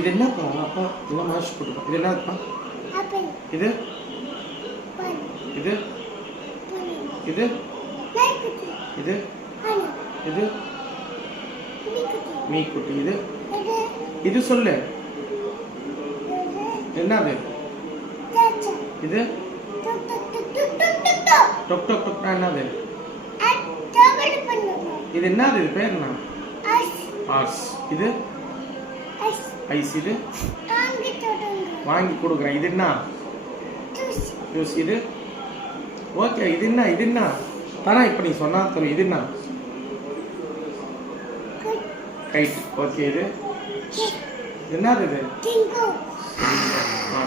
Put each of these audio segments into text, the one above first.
இது என்னப்பா அப்பா இதெல்லாம் மாஷ் போட்டுப்பா இது என்னப்பா இது இது இது இது இது மீக்குட்டி இது இது சொல்லு என்னது இது டொக் டொக் டொக்னா என்னது இது என்னது இது பேர் என்ன ஆர்ஸ் இது ஐஸ் இது வாங்கி கொடுக்குறேன் இது என்ன ஜூஸ் இது ஓகே இது என்ன தானே இப்போ நீ சொன்னா தெரியும் இது என்ன கைட் ஓகே இது என்னது இது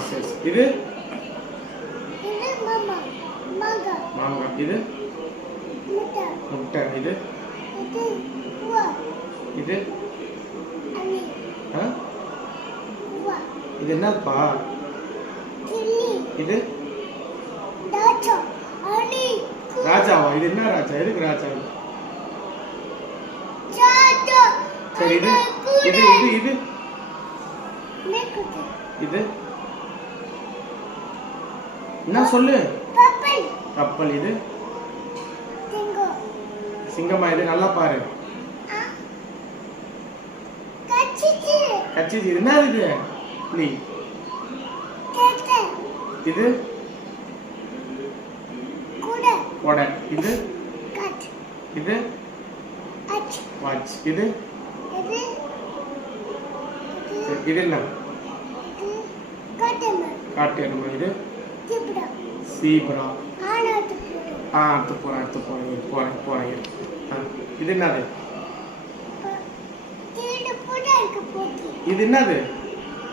சரி இது மாங்காய் இது முட்டை இது இது இது என்னப்பா இது ராஜாவா இது என்ன ராஜா எதுக்கு ராஜா சரி இது இது இது இது இது என்ன சொல்லு கப்பல் இது சிங்கமா இது நல்லா பாரு கச்சிச்சு இது என்ன இது நீ இது கொடை இது இது வாட்ச் இது இது என்ன காட்டு எருமை இது சீப்ரா எடுத்து போறேன் இது என்னது இது என்னது